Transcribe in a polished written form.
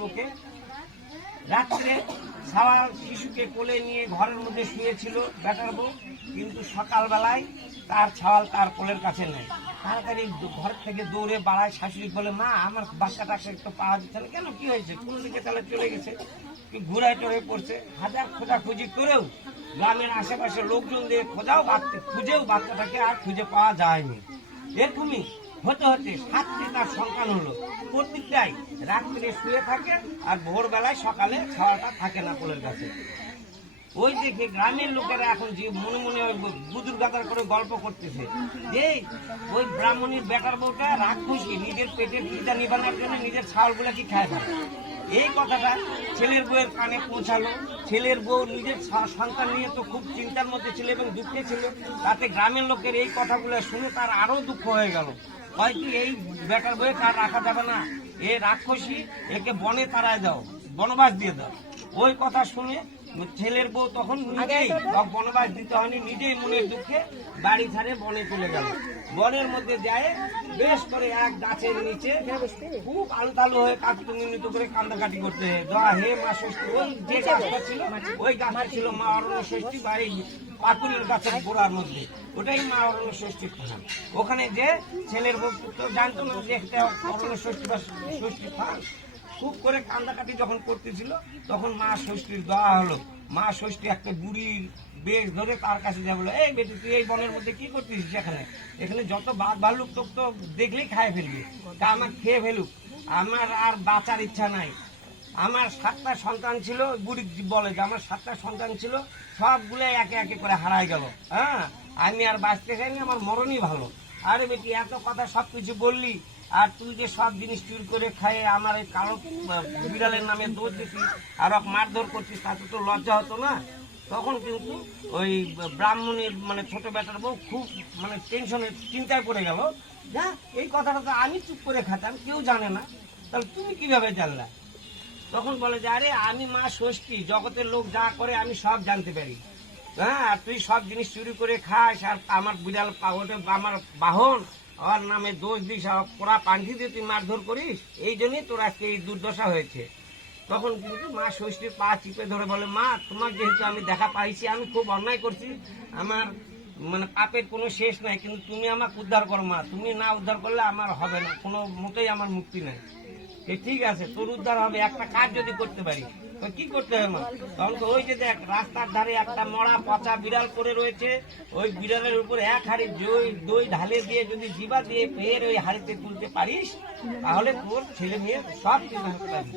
লোকে রাত্রে ছাওয়াল শিশুকে কোলে নিয়ে ঘরের মধ্যে শুয়েছিল বেটার বউ, কিন্তু সকালবেলায় তার ছাওয়াল তার কোলের কাছে নেই। তাড়াতাড়ি ঘর থেকে দৌড়ে বাড়ায়, শাশুড়ি বলে, মা আমার বাচ্চাটাকে একটু পাওয়া দিচ্ছে না কেন, কি হয়েছে, কোন দিকে তাহলে চলে গেছে, কি ঘুরায় টরে পড়ছে। হাজার খোঁজাখুঁজি করেও গ্রামের আশেপাশে লোকজন দিয়ে খুঁজেও বাচ্চাটাকে আর খুঁজে পাওয়া যায়নি। এরকমই হতে হতে 7টি তার সন্তান হলো। প্রত্যেকটাই রাত্রে শুয়ে থাকে আর ভোরবেলায় সকালে ছাওয়ালটা থাকে না কোলের কাছে। ওই দেখে গ্রামের লোকেরা এখন যে মনে মনে গুদুর গাদার করে গল্প করতেছে যে ওই ব্রাহ্মণীর বেটার বউটা রাক্ষসী, নিজের পেটের খিদা নিবানোর জন্য নিজের ছাওয়ালগুলা কি খায় না। এই কথাটা ছেলের বউয়ের কানে পৌঁছালো। ছেলের বউ নিজের সন্তান নিয়ে তো খুব চিন্তার মধ্যে ছিল এবং দুঃখে ছিল। তাতে গ্রামের লোকের এই কথাগুলো শুনে তার আরো দুঃখ হয়ে গেল। হয়তো এই বেটার বউয়ে কার রাখা যাবে না, এ রাক্ষসী, একে বনে তাড়ায় দাও, বনবাস দিয়ে দাও। ওই কথা শুনে ছেলের বউ তখন নিজেই বনবাস দিতে হয়নি, নিজেই মনের দুঃখে বাড়ি ছাড়ে বনে চলে গেল। বনের মধ্যে যায় বেশ করে এক গাছের নিচে খুব আলতালু হয়ে কাকুমিনিত করে কান্দাকাটি করতে, হে মা ষষ্ঠী। ওই যে গাছটা ছিল ওই গাছটা ছিল মা অরণ্য ষষ্ঠী, বা এই পাকুলের গাছের গোড়ার মধ্যে, ওটাই মা অরণ্য ষষ্ঠীর স্থান। ওখানে যে ছেলের বউ তো জানতো না যে একটা অরণ্য ষষ্ঠী বা ষষ্ঠী স্থান। খুব করে কান্দাকাটি যখন করতেছিল তখন মা ষষ্ঠীর দোয়া হলো। মা ষষ্ঠী একটা বুড়ির বেশ ধরে তার কাছে যা বললো, এই বেটি তুই এই বনের মধ্যে কি করতেছিস, এখানে যত বাঘ ভাল্লুক তোকে তো দেখলেই খায় ফেলবি, তা আমার খেয়ে ফেলুক, আমার আর বাঁচার ইচ্ছা নাই। আমার 7টা সন্তান ছিল, বুড়ি বলে যে আমার 7টা সন্তান ছিল, সবগুলো একে একে করে হারাই গেল। হ্যাঁ, আমি আর বাঁচতে চাইনি, আমার মরণই ভালো। আরে বেটি এত কথা সবকিছু বললি, আর তুই যে সব জিনিস চুরি করে খায় আমার এই কালো বিড়ালের নামে দোষ দিছিস আর মারধর করছিস, তাতে তো লজ্জা হতো না। তখন কিন্তু ওই ব্রাহ্মণের মানে ছোট বেটার বউ খুব মানে টেনশনে চিন্তায় পড়ে গেল। যা এই কথাটা তো আমি চুপ করে খাতাম, কেউ জানে না, তাহলে তুমি কিভাবে জানলা? তখন বলে যে আরে আমি মা ষষ্ঠী, জগতের লোক যা করে আমি সব জানতে পারি। হ্যাঁ, তুই সব জিনিস চুরি করে খাস আর আমার বিড়াল আমার বাহন ওর নামে দোষ দিস, পোড়া পান্থি দিয়ে তুই মারধর করিস, এই জন্যই তোর আজকে এই দুর্দশা হয়েছে। তখন কিন্তু মা ষষ্ঠীর পা চিপে ধরে বলে, মা তোমার যেহেতু আমি দেখা পাইছি, আমি খুব অন্যায় করছি, আমার মানে পাপের কোনো শেষ নাই, কিন্তু তুমি আমাকে উদ্ধার করো মা, তুমি না উদ্ধার করলে আমার হবে না, কোনো মতেই আমার মুক্তি নাই। ঠিক আছে, তোর উদ্ধার হবে, একটা কাজ যদি করতে পারি। কি করতে হবে মা? তখন তো ওই যে দেখ রাস্তার ধারে একটা মরা পচা বিড়াল করে রয়েছে, ওই বিড়ালের উপর এক হাড়ি দই ঢালে দিয়ে যদি জিবা দিয়ে ফের ওই হাড়িতে তুলতে পারিস, তাহলে তোর ছেলে মেয়ে সব ঠিক হতে পারবি।